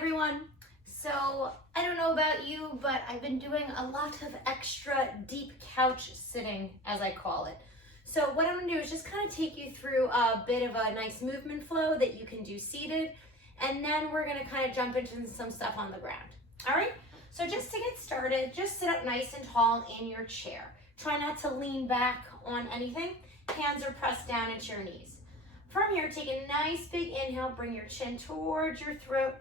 everyone. So I don't know about you, but I've been doing a lot of extra deep couch sitting, as I call it. So what I'm gonna do is just kind of take you through a bit of a nice movement flow that you can do seated, and then we're gonna kind of jump into some stuff on the ground. All right, so just to get started, just sit up nice and tall in your chair. Try not to lean back on anything. Hands are pressed down into your knees. From here, take a nice big inhale, bring your chin towards your throat,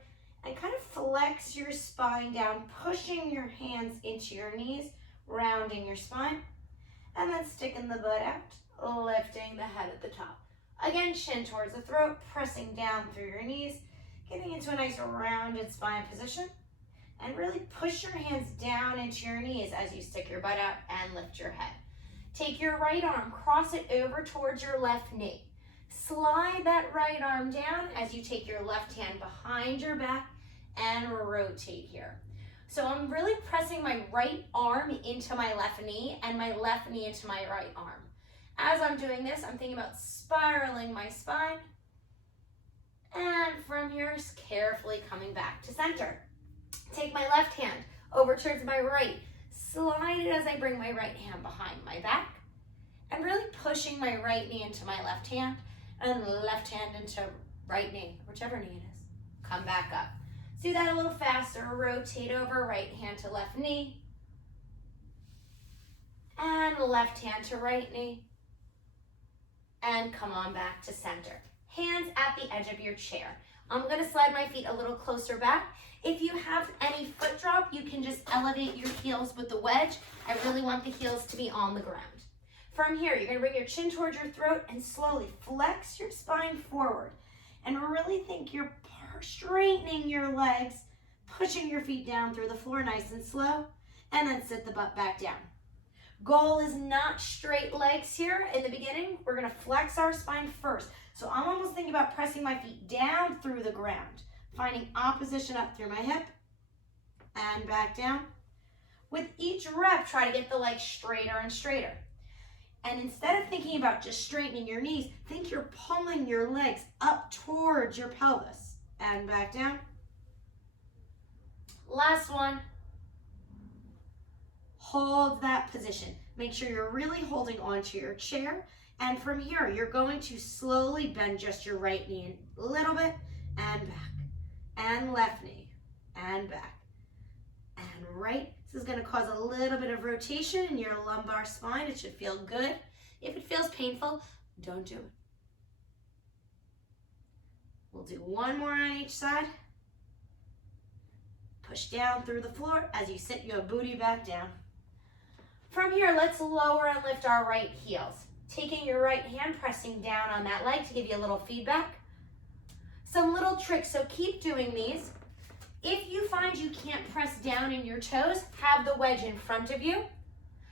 and kind of flex your spine down, pushing your hands into your knees, rounding your spine, and then sticking the butt out, lifting the head at the top. Again, chin towards the throat, pressing down through your knees, getting into a nice rounded spine position, and really push your hands down into your knees as you stick your butt out and lift your head. Take your right arm, cross it over towards your left knee. Slide that right arm down as you take your left hand behind your back and rotate here. So I'm really pressing my right arm into my left knee and my left knee into my right arm. As I'm doing this, I'm thinking about spiraling my spine. And from here, carefully coming back to center. Take my left hand over towards my right. Slide it as I bring my right hand behind my back. And really pushing my right knee into my left hand and left hand into right knee, whichever knee it is. Come back up. Do that a little faster. Rotate over, right hand to left knee. And left hand to right knee. And come on back to center. Hands at the edge of your chair. I'm gonna slide my feet a little closer back. If you have any foot drop, you can just elevate your heels with the wedge. I really want the heels to be on the ground. From here, you're gonna bring your chin towards your throat and slowly flex your spine forward. And really think you're straightening your legs, pushing your feet down through the floor nice and slow, and then sit the butt back down. Goal is not straight legs here in the beginning. We're gonna flex our spine first. So I'm almost thinking about pressing my feet down through the ground, finding opposition up through my hip, and back down. With each rep, try to get the legs straighter and straighter. And instead of thinking about just straightening your knees, think you're pulling your legs up towards your pelvis. And back down. Last one. Hold that position. Make sure you're really holding onto your chair. And from here, you're going to slowly bend just your right knee a little bit and back. And left knee and back. And right. This is going to cause a little bit of rotation in your lumbar spine. It should feel good. If it feels painful, don't do it. We'll do one more on each side. Push down through the floor. As you sit, your booty back down. From here, let's lower and lift our right heels. Taking your right hand, pressing down on that leg to give you a little feedback. Some little tricks, so keep doing these. If you find you can't press down in your toes, have the wedge in front of you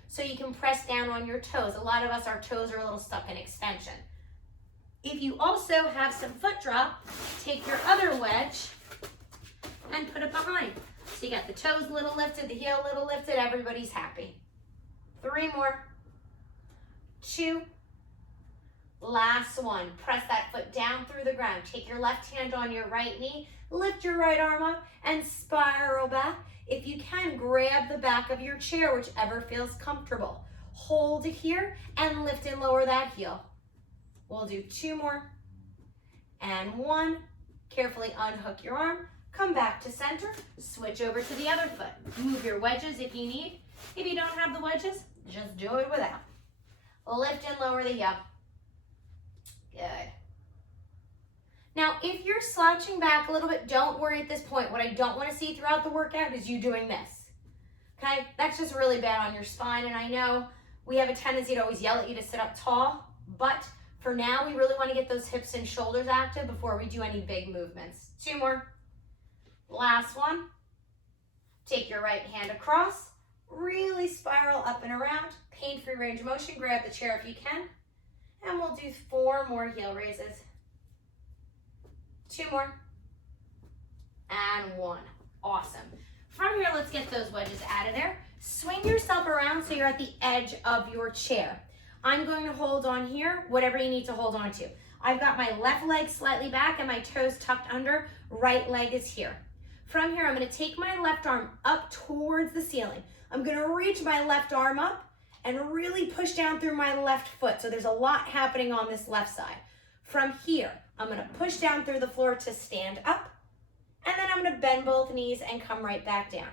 so you can press down on your toes. A lot of us, our toes are a little stuck in extension. If you also have some foot drop, take your other wedge and put it behind. So you got the toes a little lifted, the heel a little lifted, everybody's happy. 3 more. 2. Last one. Press that foot down through the ground. Take your left hand on your right knee, lift your right arm up and spiral back. If you can, grab the back of your chair, whichever feels comfortable. Hold it here and lift and lower that heel. We'll do 2 more and 1. Carefully unhook your arm, come back to center, switch over to the other foot. Move your wedges if you need. If you don't have the wedges, just do it without. Lift and lower the heel. Good. Now, if you're slouching back a little bit, don't worry at this point. What I don't want to see throughout the workout is you doing this. Okay? That's just really bad on your spine, and I know we have a tendency to always yell at you to sit up tall, but for now, we really want to get those hips and shoulders active before we do any big movements. 2 more. Last one. Take your right hand across. Really spiral up and around. Pain-free range of motion. Grab the chair if you can. And we'll do 4 more heel raises. 2 more. And 1. Awesome. From here, let's get those wedges out of there. Swing yourself around so you're at the edge of your chair. I'm going to hold on here, whatever you need to hold on to. I've got my left leg slightly back and my toes tucked under. Right leg is here. From here, I'm gonna take my left arm up towards the ceiling. I'm gonna reach my left arm up and really push down through my left foot. So there's a lot happening on this left side. From here, I'm gonna push down through the floor to stand up, and then I'm gonna bend both knees and come right back down.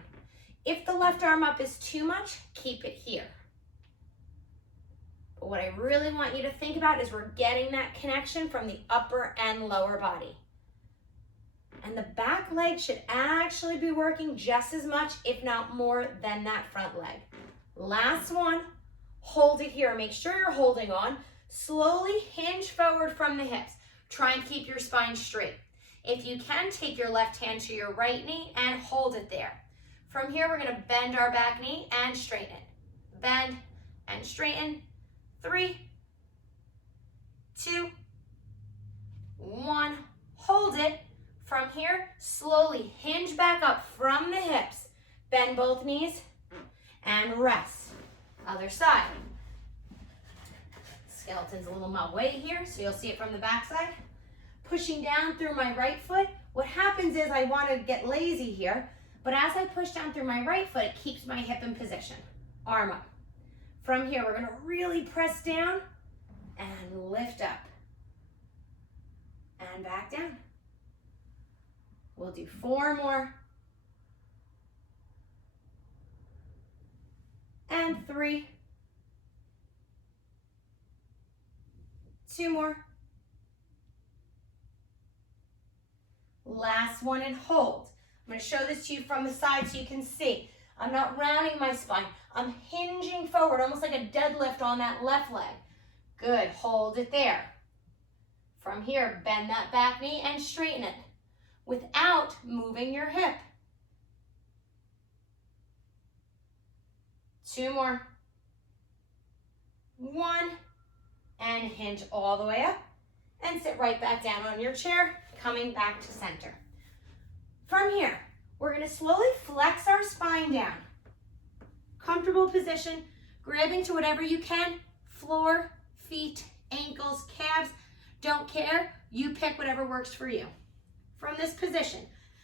If the left arm up is too much, keep it here. But what I really want you to think about is we're getting that connection from the upper and lower body. And the back leg should actually be working just as much, if not more, than that front leg. Last one, hold it here. Make sure you're holding on. Slowly hinge forward from the hips. Try and keep your spine straight. If you can, take your left hand to your right knee and hold it there. From here, we're gonna bend our back knee and straighten it. Bend and straighten. 3, 2, 1, hold it. From here, slowly hinge back up from the hips. Bend both knees and rest. Other side. Skeleton's a little my way here, so you'll see it from the back side. Pushing down through my right foot. What happens is I want to get lazy here, but as I push down through my right foot, it keeps my hip in position. Arm up. From here, we're going to really press down and lift up. And back down. We'll do 4 more. And 3. 2 more. Last one and hold. I'm going to show this to you from the side so you can see. I'm not rounding my spine. I'm hinging forward, almost like a deadlift on that left leg. Good, hold it there. From here, bend that back knee and straighten it without moving your hip. 2 more. 1, and hinge all the way up and sit right back down on your chair, coming back to center. From here, we're going to slowly flex our spine down. Comfortable position, grabbing to whatever you can, floor, feet, ankles, calves, don't care, you pick whatever works for you. From this position,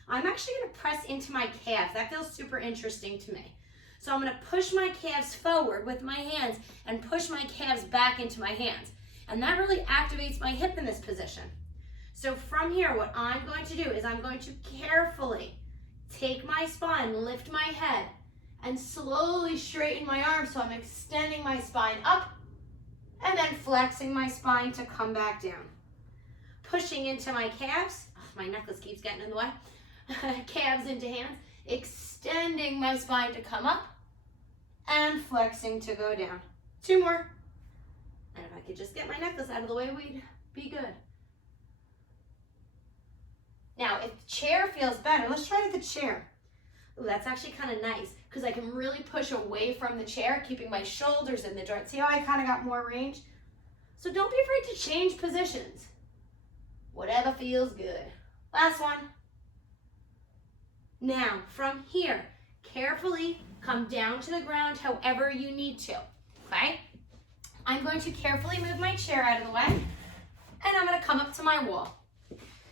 I'm actually going to press into my calves. That feels super interesting to me. So I'm going to push my calves forward with my hands and push my calves back into my hands. And that really activates my hip in this position. So from here, what I'm going to do is I'm going to carefully take my spine, lift my head, and slowly straighten my arms so I'm extending my spine up and then flexing my spine to come back down. Pushing into my calves. Oh, my necklace keeps getting in the way. Calves into hands. Extending my spine to come up and flexing to go down. 2 more. And if I could just get my necklace out of the way, we'd be good. Now, if the chair feels better, let's try the chair. Ooh, that's actually kind of nice because I can really push away from the chair, keeping my shoulders in the joint. See how I kind of got more range? So don't be afraid to change positions. Whatever feels good. Last one. Now, from here, carefully come down to the ground however you need to, okay? I'm going to carefully move my chair out of the way, and I'm going to come up to my wall.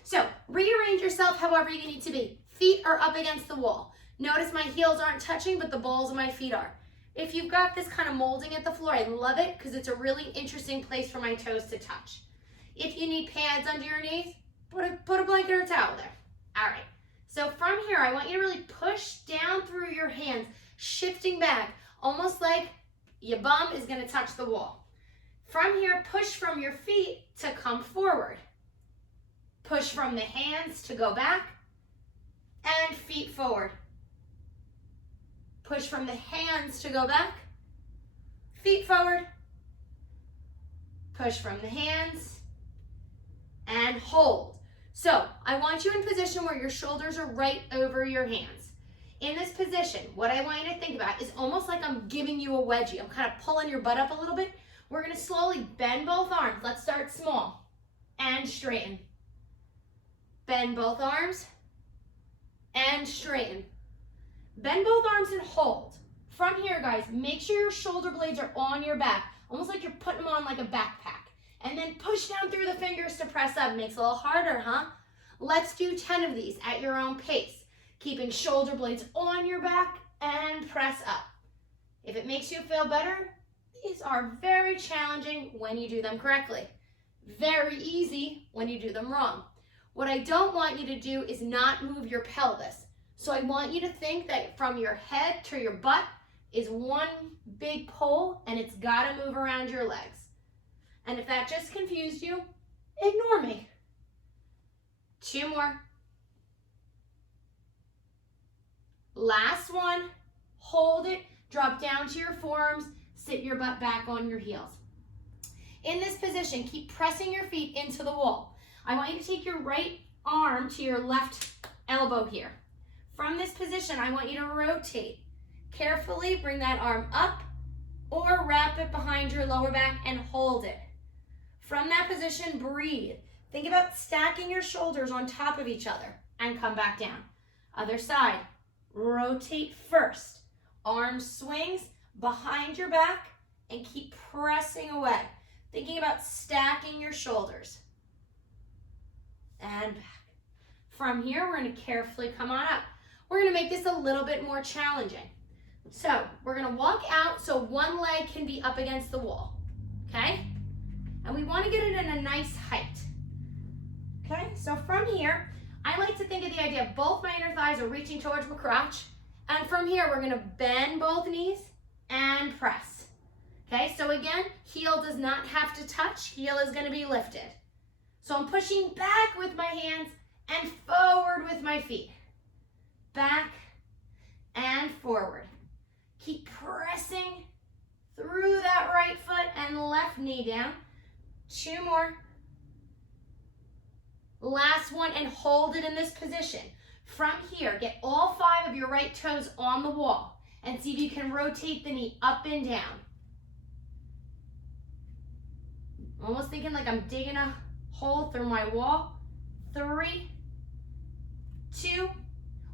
So, rearrange yourself however you need to be. Feet are up against the wall. Notice my heels aren't touching, but the balls of my feet are. If you've got this kind of molding at the floor, I love it because it's a really interesting place for my toes to touch. If you need pads under your knees, put a blanket or a towel there. All right. So from here, I want you to really push down through your hands, shifting back, almost like your bum is going to touch the wall. From here, push from your feet to come forward. Push from the hands to go back, and feet forward. Push from the hands to go back, feet forward. Push from the hands, and hold. So I want you in position where your shoulders are right over your hands. In this position, what I want you to think about is almost like I'm giving you a wedgie. I'm kind of pulling your butt up a little bit. We're going to slowly bend both arms. Let's start small and straighten. Bend both arms and straighten. Bend both arms and hold. From here, guys, make sure your shoulder blades are on your back, almost like you're putting them on like a backpack. And then push down through the fingers to press up. Makes it a little harder, huh? Let's do 10 of these at your own pace. Keep keeping shoulder blades on your back and press up. If it makes you feel better, these are very challenging when you do them correctly. Very easy when you do them wrong. What I don't want you to do is not move your pelvis. So I want you to think that from your head to your butt is one big pole and it's got to move around your legs. And if that just confused you, ignore me. 2 more. Last one. Hold it. Drop down to your forearms. Sit your butt back on your heels. In this position, keep pressing your feet into the wall. I want you to take your right arm to your left elbow here. From this position, I want you to rotate. Carefully bring that arm up or wrap it behind your lower back and hold it. From that position, breathe. Think about stacking your shoulders on top of each other and come back down. Other side, rotate first. Arm swings behind your back and keep pressing away. Thinking about stacking your shoulders. And back. From here, we're going to carefully come on up. We're going to make this a little bit more challenging. So we're going to walk out so one leg can be up against the wall. Okay? And we want to get it in a nice height. Okay? So from here, I like to think of the idea of both my inner thighs are reaching towards my crotch. And from here, we're going to bend both knees and press. Okay? So again, heel does not have to touch. Heel is going to be lifted. So I'm pushing back with my hands and forward with my feet. Back and forward. Keep pressing through that right foot and left knee down. 2 more. Last one, and hold it in this position. From here, get all 5 of your right toes on the wall and see if you can rotate the knee up and down. Almost thinking like I'm digging a hole through my wall. 3, 2,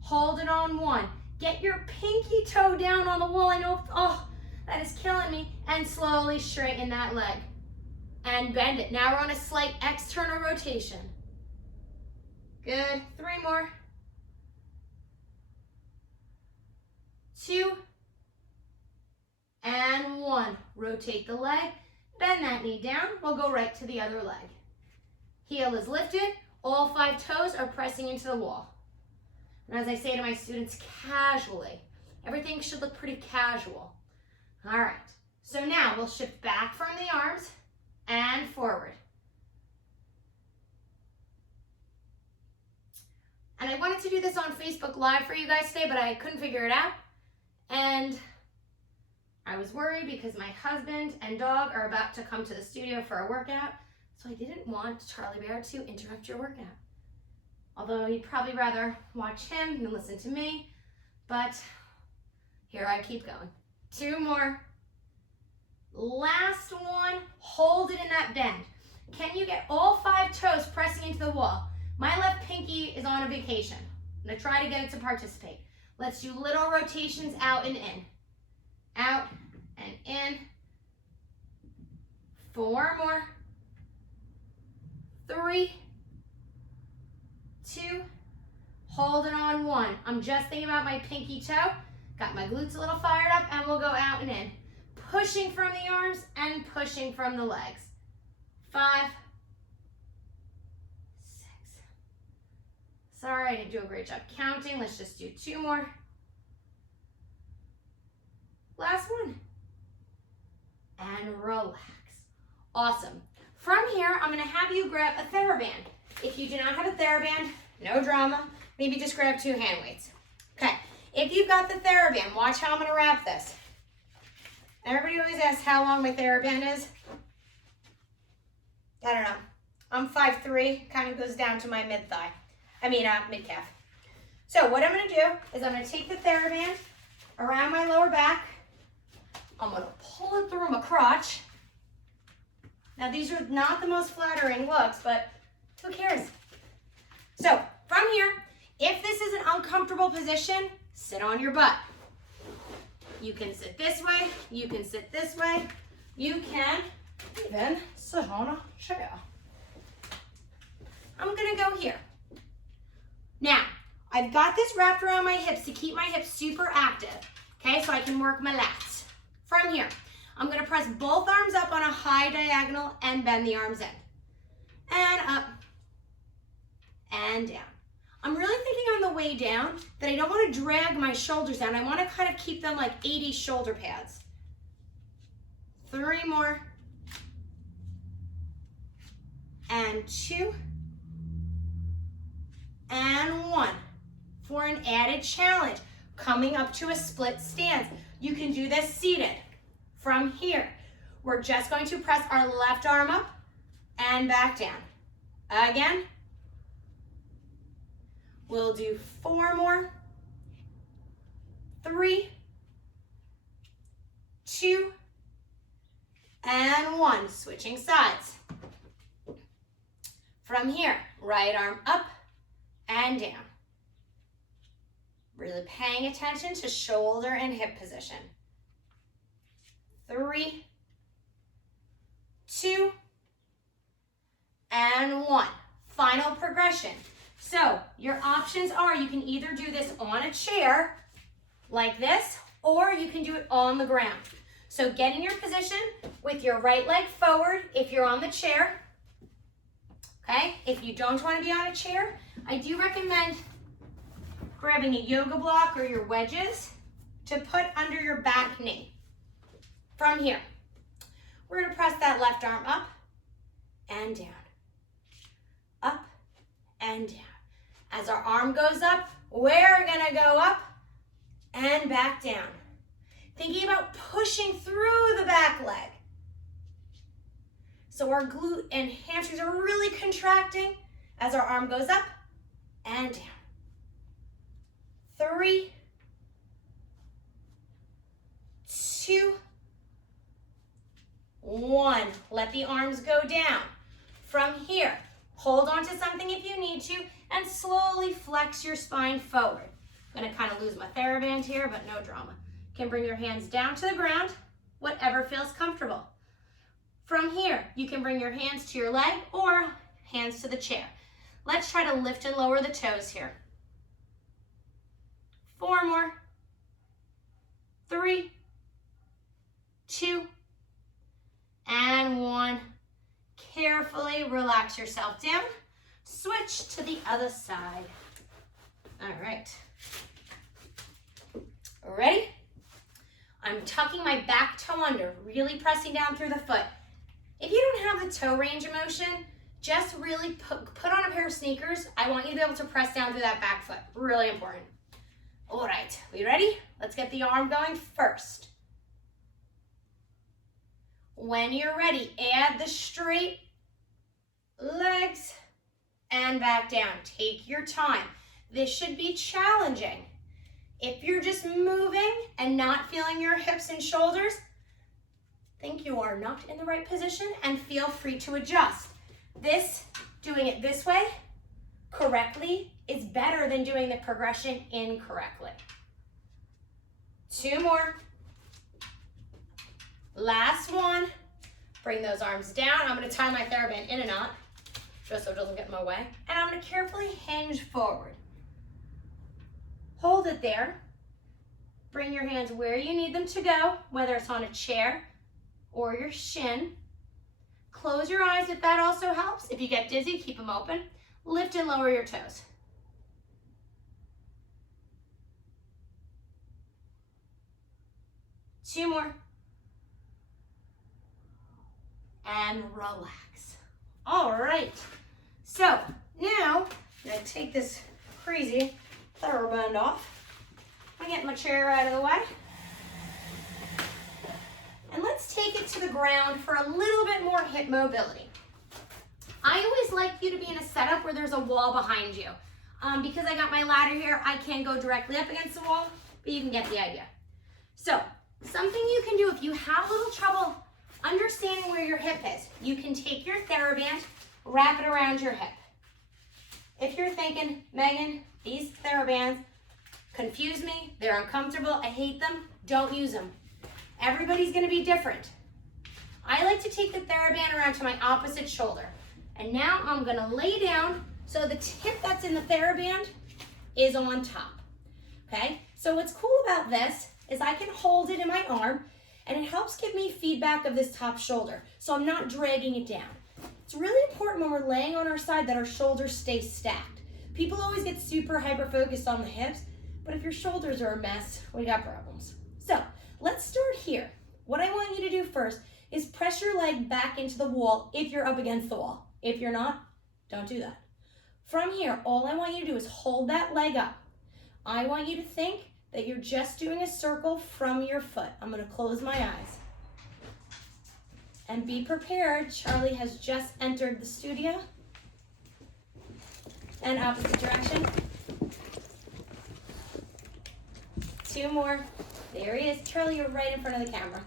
hold it on 1. Get your pinky toe down on the wall. I know, oh, that is killing me. And slowly straighten that leg. And bend it. Now we're on a slight external rotation. Good. 3 more. 2. And 1. Rotate the leg. Bend that knee down. We'll go right to the other leg. Heel is lifted. All 5 toes are pressing into the wall. And as I say to my students, casually. Everything should look pretty casual. All right. So now we'll shift back from the arms and forward. And I wanted to do this on Facebook Live for you guys today, but I couldn't figure it out. And I was worried because my husband and dog are about to come to the studio for a workout. So I didn't want Charlie Bear to interrupt your workout. Although you'd probably rather watch him than listen to me. But here I keep going. 2 more. Last one. Hold it in that bend. Can you get all 5 toes pressing into the wall? My left pinky is on a vacation. I'm going to try to get it to participate. Let's do little rotations out and in. Out and in. 4 more. 3, 2, hold it on 1. I'm just thinking about my pinky toe. Got my glutes a little fired up, and we'll go out and in. Pushing from the arms and pushing from the legs. 5, 6. Sorry, I didn't do a great job counting. Let's just do 2 more. Last one. And relax. Awesome. From here, I'm going to have you grab a Thera-band. If you do not have a Thera-band, no drama. Maybe just grab 2 hand weights. Okay. If you've got the Thera-band, watch how I'm going to wrap this. Everybody always asks how long my Thera-band is. I don't know. I'm 5'3", kind of goes down to my mid-thigh. Mid-calf. So what I'm going to do is I'm going to take the Thera-band around my lower back. I'm going to pull it through my crotch. Now, these are not the most flattering looks, but who cares? So, from here, if this is an uncomfortable position, sit on your butt. You can sit this way. You can sit this way. You can even sit on a chair. I'm going to go here. Now, I've got this wrapped around my hips to keep my hips super active, okay, so I can work my lats. From here, I'm gonna press both arms up on a high diagonal and bend the arms in. And up, and down. I'm really thinking on the way down that I don't wanna drag my shoulders down. I wanna kind of keep them like 80 shoulder pads. 3 more. And 2. And 1. For an added challenge, coming up to a split stance. You can do this seated. From here, we're just going to press our left arm up and back down. Again. We'll do 4 more. 3, 2, and 1. Switching sides. From here, right arm up and down. Really paying attention to shoulder and hip position. 3, 2, and 1. Final progression. So your options are you can either do this on a chair like this, or you can do it on the ground. So get in your position with your right leg forward if you're on the chair. Okay, if you don't want to be on a chair, I do recommend grabbing a yoga block or your wedges to put under your back knee. From here, we're going to press that left arm up and down, up and down. As our arm goes up, we're going to go up and back down. Thinking about pushing through the back leg. So our glute and hamstrings are really contracting as our arm goes up and down. 3, 2, 1. Let the arms go down. From here, hold on to something if you need to and slowly flex your spine forward. I'm going to kind of lose my Thera-band here, but no drama. You can bring your hands down to the ground, whatever feels comfortable. From here, you can bring your hands to your leg or hands to the chair. Let's try to lift and lower the toes here. 4 more. 3, 2, and 1. Carefully relax yourself down. Switch to the other side. All right. Ready? I'm tucking my back toe under, really pressing down through the foot. If you don't have the toe range of motion, just really put on a pair of sneakers. I want you to be able to press down through that back foot. Really important. All right, we ready? Let's get the arm going first. When you're ready, add the straight legs and back down. Take your time. This should be challenging. If you're just moving and not feeling your hips and shoulders, think you are not in the right position and feel free to adjust. Doing it this way correctly is better than doing the progression incorrectly. 2 more. Last one. Bring those arms down. I'm going to tie my Thera-band in a knot just so it doesn't get in my way. And I'm going to carefully hinge forward. Hold it there. Bring your hands where you need them to go, whether it's on a chair or your shin. Close your eyes if that also helps. If you get dizzy, keep them open. Lift and lower your toes. Two more. And relax. All right. So now I'm going to take this crazy Thera-band off. I'm getting my chair out of the way. And let's take it to the ground for a little bit more hip mobility. I always like you to be in a setup where there's a wall behind you. Because I got my ladder here, I can't go directly up against the wall, but you can get the idea. So, something you can do if you have a little trouble understanding where your hip is, you can take your Thera-band, wrap it around your hip. If you're thinking, Megan, these Thera-bands confuse me, they're uncomfortable, I hate them, don't use them. Everybody's gonna be different. I like to take the Thera-band around to my opposite shoulder. And now I'm gonna lay down so the tip that's in the Thera-band is on top, okay? So what's cool about this is I can hold it in my arm and it helps give me feedback of this top shoulder, so I'm not dragging it down. It's really important when we're laying on our side that our shoulders stay stacked. People always get super hyper-focused on the hips, but if your shoulders are a mess, we got problems. So let's start here. What I want you to do first is press your leg back into the wall if you're up against the wall. If you're not, don't do that. From here, all I want you to do is hold that leg up. I want you to think that you're just doing a circle from your foot. I'm gonna close my eyes. And be prepared, Charlie has just entered the studio. And opposite direction. 2 more. There he is. Charlie, you're right in front of the camera.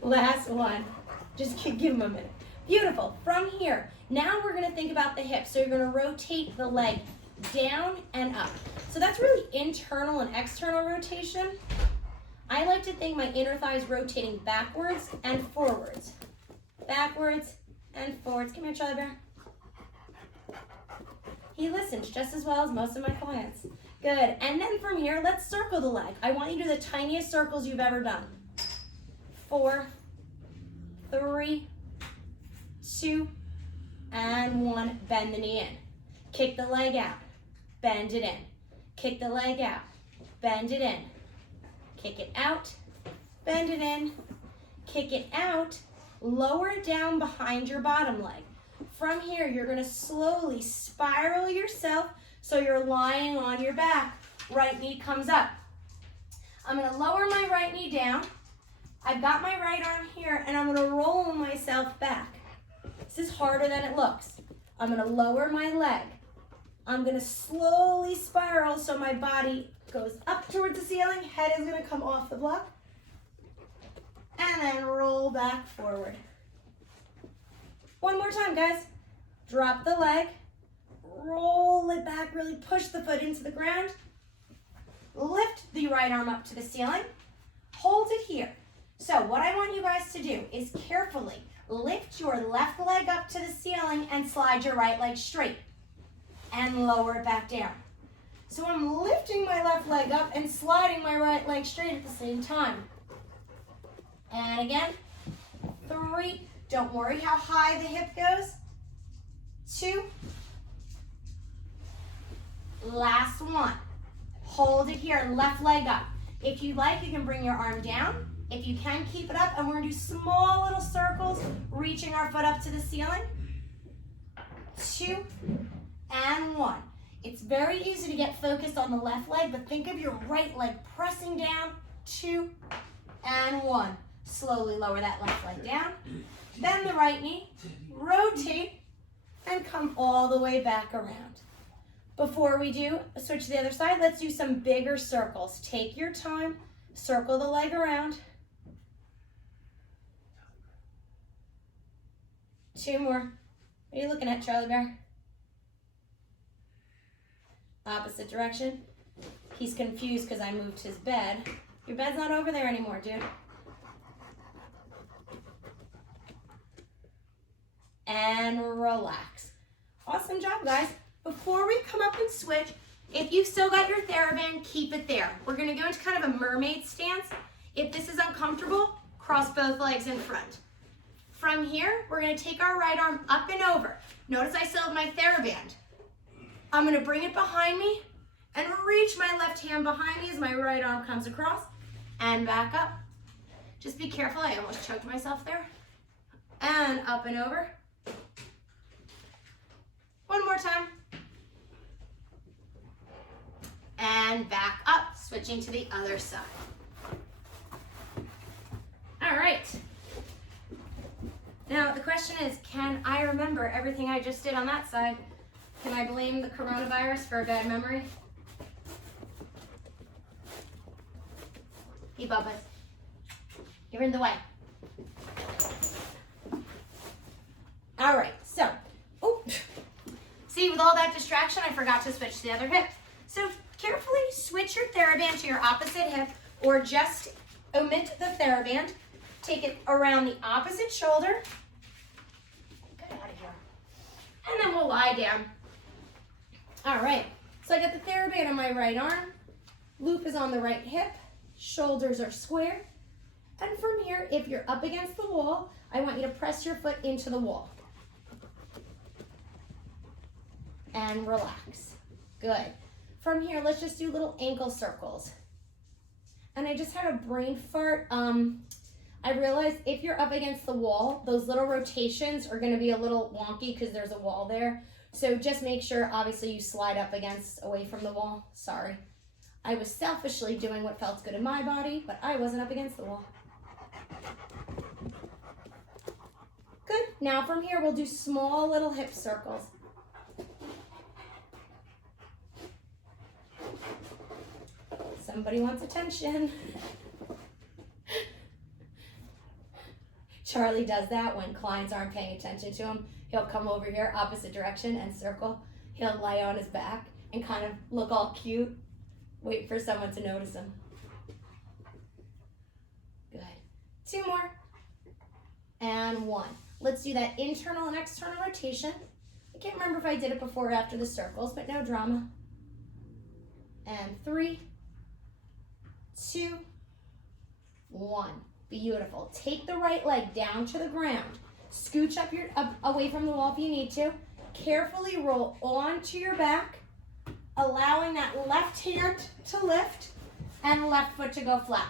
Last one. Just give him a minute. Beautiful. From here, now we're going to think about the hips. So you're going to rotate the leg down and up. So that's really internal and external rotation. I like to think my inner thigh is rotating backwards and forwards. Backwards and forwards. Come here, Charlie Bear. He listens just as well as most of my clients. Good. And then from here, let's circle the leg. I want you to do the tiniest circles you've ever done. 4, 3, 2, and 1. Bend the knee in. Kick the leg out. Bend it in. Kick the leg out. Bend it in. Kick it out. Bend it in. Kick it out. Lower it down behind your bottom leg. From here, you're going to slowly spiral yourself so you're lying on your back. Right knee comes up. I'm going to lower my right knee down. I've got my right arm here, and I'm going to roll myself back. This is harder than it looks. I'm going to lower my leg. I'm going to slowly spiral so my body goes up towards the ceiling. Head is going to come off the block. And then roll back forward. One more time, guys. Drop the leg. Roll it back. Really push the foot into the ground. Lift the right arm up to the ceiling. Hold it here. So what I want you guys to do is carefully lift your left leg up to the ceiling and slide your right leg straight. And lower it back down. So I'm lifting my left leg up and sliding my right leg straight at the same time. And again, 3. Don't worry how high the hip goes. 2. Last one. Hold it here, left leg up. If you like, you can bring your arm down. If you can, keep it up. And we're gonna do small little circles, reaching our foot up to the ceiling. 2 and 1. It's very easy to get focused on the left leg, but think of your right leg pressing down. 2 and 1. Slowly lower that left leg down. Bend the right knee, rotate, and come all the way back around. Before we switch to the other side, let's do some bigger circles. Take your time, circle the leg around. 2 more. What are you looking at, Charlie Bear? Opposite direction. He's confused because I moved his bed. Your bed's not over there anymore, dude. And relax. Awesome job, guys. Before we come up and switch, if you've still got your Thera-band, keep it there. We're gonna go into kind of a mermaid stance. If this is uncomfortable, cross both legs in front. From here, we're gonna take our right arm up and over. Notice I still have my Thera-band. I'm gonna bring it behind me and reach my left hand behind me as my right arm comes across and back up. Just be careful, I almost choked myself there. And up and over. One more time. And back up, switching to the other side. All right. Now the question is, can I remember everything I just did on that side? Can I blame the coronavirus for a bad memory? Hey, Bubba. You're in the way. All right, so, see, with all that distraction, I forgot to switch to the other hip. So carefully switch your Thera-band to your opposite hip, or just omit the Thera-band. Take it around the opposite shoulder. Get out of here. And then we'll lie down. All right, so I got the Thera-band on my right arm, loop is on the right hip, shoulders are square, and from here, if you're up against the wall, I want you to press your foot into the wall. And relax. Good. From here, let's just do little ankle circles. And I just had a brain fart. I realized if you're up against the wall, those little rotations are going to be a little wonky because there's a wall there. So just make sure, obviously, you slide up away from the wall. Sorry. I was selfishly doing what felt good in my body, but I wasn't up against the wall. Good. Now from here, we'll do small little hip circles. Somebody wants attention. Charlie does that when clients aren't paying attention to him. He'll come over here, opposite direction, and circle. He'll lie on his back and kind of look all cute. Wait for someone to notice him. Good. 2 more. And 1. Let's do that internal and external rotation. I can't remember if I did it before or after the circles, but no drama. And 3, 2, 1. Beautiful. Take the right leg down to the ground. Scooch up away from the wall if you need to. Carefully roll onto your back, allowing that left hand to lift and left foot to go flat.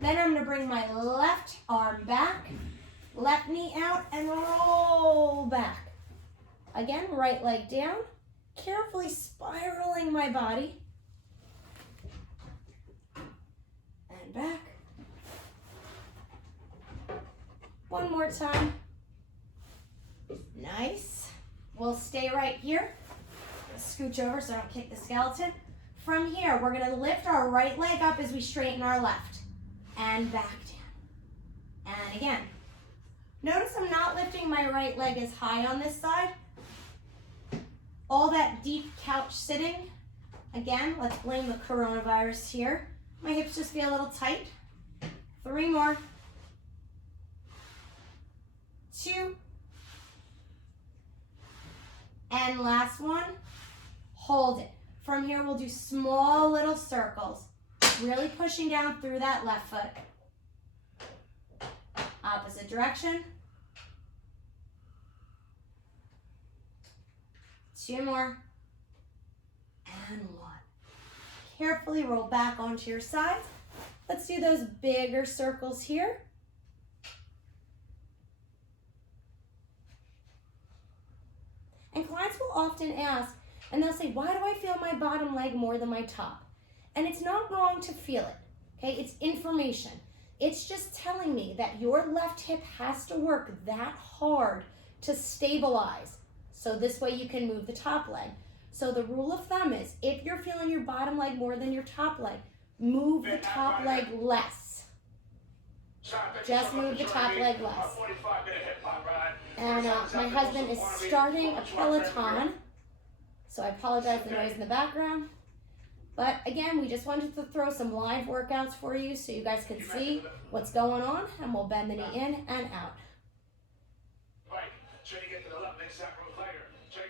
Then I'm going to bring my left arm back, left knee out, and roll back. Again, right leg down, carefully spiraling my body. And back. 1 more time. Nice. We'll stay right here. Scooch over so I don't kick the skeleton. From here, we're going to lift our right leg up as we straighten our left. And back down. And again. Notice I'm not lifting my right leg as high on this side. All that deep couch sitting. Again, let's blame the coronavirus here. My hips just feel a little tight. 3 more. 2. And last one. Hold it. From here, we'll do small little circles. Really pushing down through that left foot. Opposite direction. 2 more. And 1. Carefully roll back onto your sides. Let's do those bigger circles here. And clients will often ask, and they'll say, why do I feel my bottom leg more than my top? And it's not wrong to feel it, okay? It's information. It's just telling me that your left hip has to work that hard to stabilize. So this way you can move the top leg. So the rule of thumb is, if you're feeling your bottom leg more than your top leg, move the top leg less. Just move the top leg less. And my husband is starting a Peloton, so I apologize for the noise in the background. But again, we just wanted to throw some live workouts for you so you guys can see what's going on, and we'll bend the knee in and out.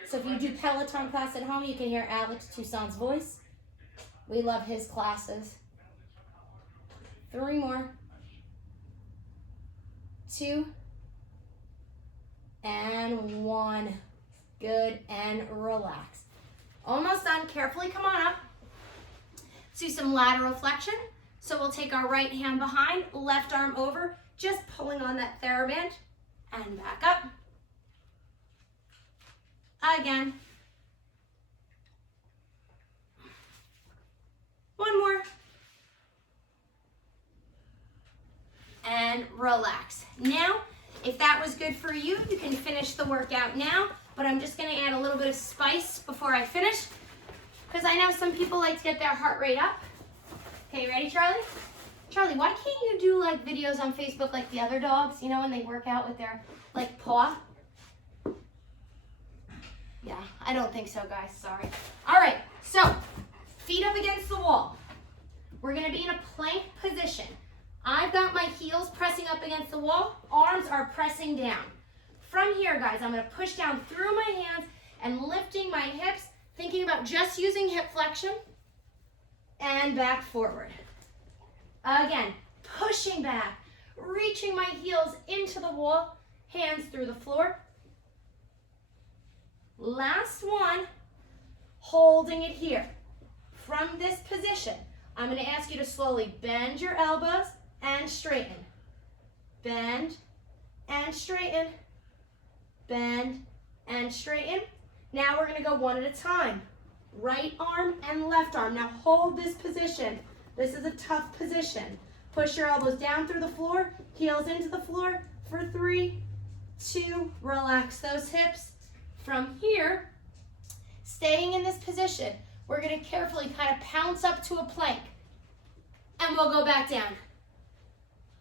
So if you do Peloton class at home, you can hear Alex Toussaint's voice. We love his classes. 3 more. 2. And 1. Good, and relax. Almost done. Carefully come on up. Let's do some lateral flexion. So we'll take our right hand behind, left arm over, just pulling on that Thera-band, and back up. Again. 1 more. And relax. Now, if that was good for you, you can finish the workout now, but I'm just gonna add a little bit of spice before I finish, because I know some people like to get their heart rate up. Okay, ready, Charlie? Charlie, why can't you do like videos on Facebook like the other dogs, you know, when they work out with their like paw? Yeah, I don't think so, guys, sorry. All right, so feet up against the wall. We're gonna be in a plank position. I've got my heels pressing up against the wall, arms are pressing down. From here, guys, I'm gonna push down through my hands and lifting my hips, Thinking about just using hip flexion and back forward. Again, pushing back, reaching my heels into the wall, hands through the floor. Last one, holding it here. From this position, I'm going to ask you to slowly bend your elbows and straighten. Bend and straighten. Bend and straighten. Now we're going to go one at a time. Right arm and left arm. Now hold this position. This is a tough position. Push your elbows down through the floor, heels into the floor for 3, 2, relax those hips. From here, staying in this position, we're going to carefully kind of pounce up to a plank. And we'll go back down.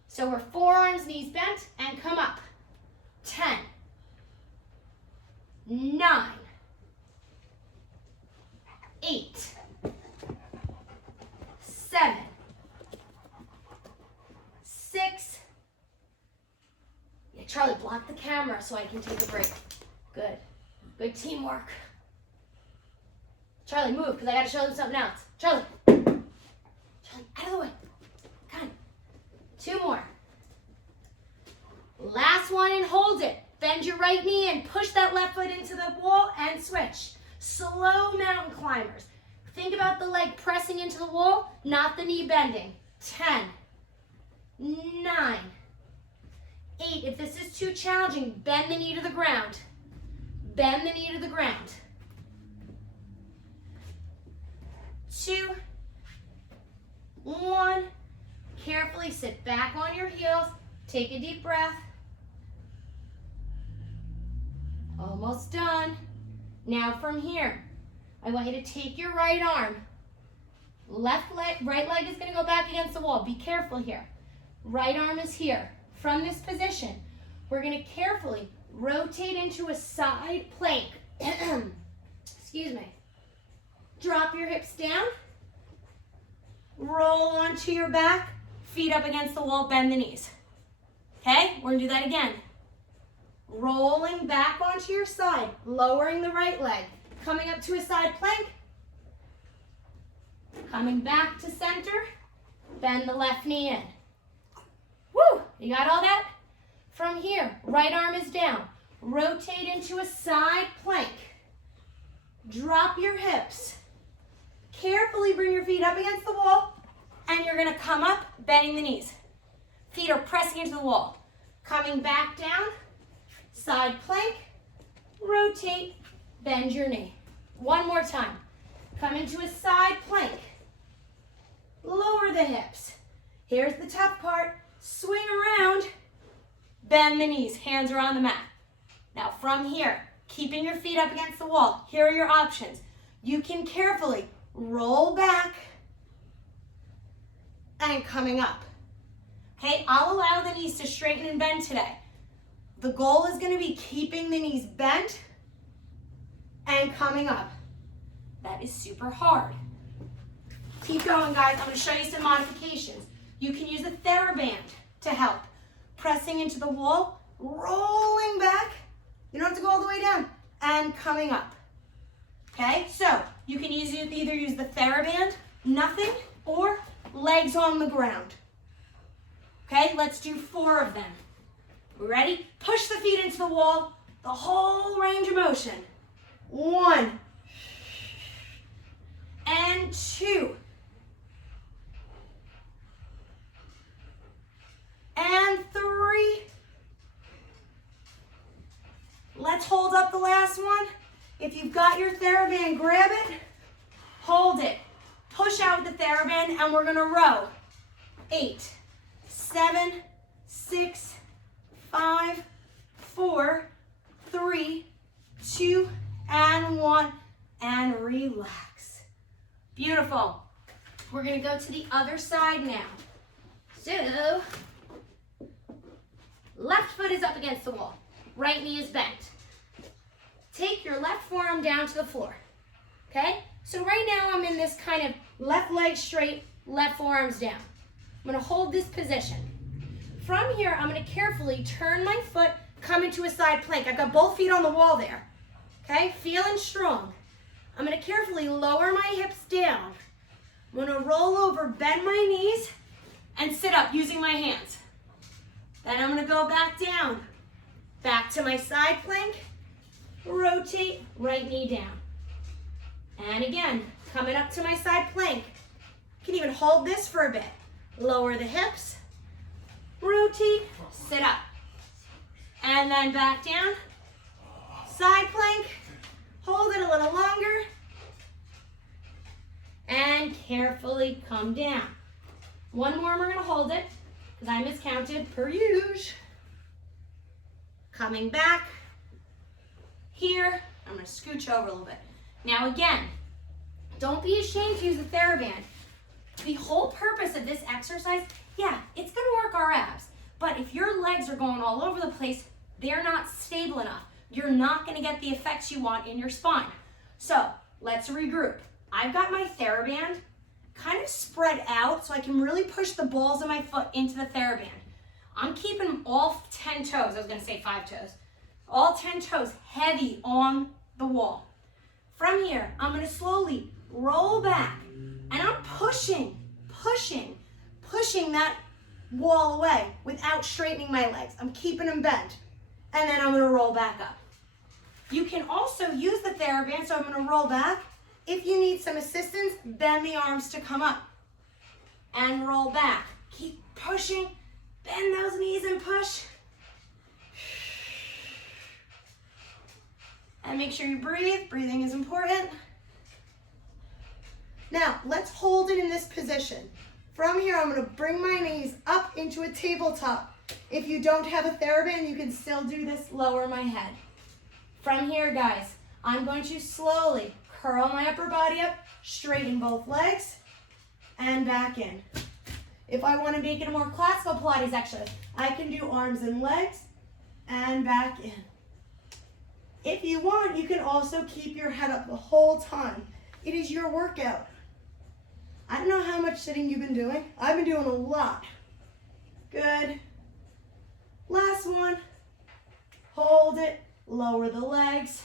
So we're forearms, knees bent, and come up. 10, 9, 8, 7, 6. Yeah, Charlie, block the camera so I can take a break. Good. Good teamwork. Charlie, move, because I got to show them something else. Charlie. Charlie, out of the way. Come on. 2 more. Last one and hold it. Bend your right knee and push that left foot into the wall and switch. Slow mountain climbers. Think about the leg pressing into the wall, not the knee bending. 10, 9, 8. If this is too challenging, bend the knee to the ground. Bend the knee to the ground. 2, 1. Carefully sit back on your heels. Take a deep breath. Almost done. Now from here, I want you to take your right arm. Right leg is going to go back against the wall. Be careful here. Right arm is here. From this position, we're going to carefully rotate into a side plank. Excuse me. Drop your hips down. Roll onto your back. Feet up against the wall. Bend the knees. Okay? We're going to do that again. Rolling back onto your side. Lowering the right leg. Coming up to a side plank. Coming back to center. Bend the left knee in. Woo! You got all that? From here, right arm is down. Rotate into a side plank. Drop your hips. Carefully bring your feet up against the wall. And you're going to come up, bending the knees. Feet are pressing into the wall. Coming back down. Side plank. Rotate. Bend your knee. One more time. Come into a side plank. Lower the hips. Here's the tough part. Swing around. Bend the knees. Hands are on the mat. Now from here, keeping your feet up against the wall, here are your options. You can carefully roll back and coming up. Okay, I'll allow the knees to straighten and bend today. The goal is going to be keeping the knees bent and coming up. That is super hard. Keep going, guys. I'm going to show you some modifications. You can use a Thera-band to help. Pressing into the wall, rolling back. You don't have to go all the way down. And coming up. Okay, so you can either use the Thera-band, nothing, or legs on the ground. Okay, let's do 4 of them. Ready? Push the feet into the wall, the whole range of motion. 1 and 2 and 3. Let's hold up the last one. If you've got your Thera-band, grab it, hold it, push out with the Thera-band, and we're going to row. 8, 7, 6, 5, 4, 3, 2, and 1, and relax. Beautiful. We're going to go to the other side now. So, left foot is up against the wall. Right knee is bent. Take your left forearm down to the floor. Okay? So right now I'm in this kind of left leg straight, left forearms down. I'm going to hold this position. From here, I'm going to carefully turn my foot, come into a side plank. I've got both feet on the wall there. Okay? Feeling strong. I'm gonna carefully lower my hips down. I'm gonna roll over, bend my knees, and sit up using my hands. Then I'm gonna go back down, back to my side plank, rotate, right knee down. And again, coming up to my side plank. You can even hold this for a bit. Lower the hips, rotate, sit up. And then back down, side plank, hold it a little longer, and carefully come down. One more, we're gonna hold it, because I miscounted, per usual. Coming back, here, I'm gonna scooch over a little bit. Now again, don't be ashamed to use the Thera-band. The whole purpose of this exercise, yeah, it's gonna work our abs, but if your legs are going all over the place, they're not stable enough. You're not gonna get the effects you want in your spine. So let's regroup. I've got my Thera-band kind of spread out so I can really push the balls of my foot into the Thera-band. I'm keeping all 10 toes, I was gonna say 5 toes, all 10 toes heavy on the wall. From here, I'm gonna slowly roll back, and I'm pushing that wall away without straightening my legs. I'm keeping them bent, and then I'm gonna roll back up. You can also use the Thera-band, so I'm gonna roll back. If you need some assistance, bend the arms to come up, and roll back. Keep pushing, bend those knees and push. And make sure you breathe. Breathing is important. Now, let's hold it in this position. From here, I'm gonna bring my knees up into a tabletop. If you don't have a Thera-band, you can still do this, lower my head. From here, guys, I'm going to slowly curl my upper body up, straighten both legs, and back in. If I wanna make it a more classical Pilates exercise, I can do arms and legs, and back in. If you want, you can also keep your head up the whole time. It is your workout. I don't know how much sitting you've been doing. I've been doing a lot. Good. Last one. Hold it, lower the legs,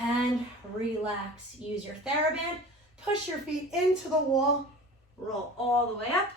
and relax. Use your Thera-band, push your feet into the wall, roll all the way up,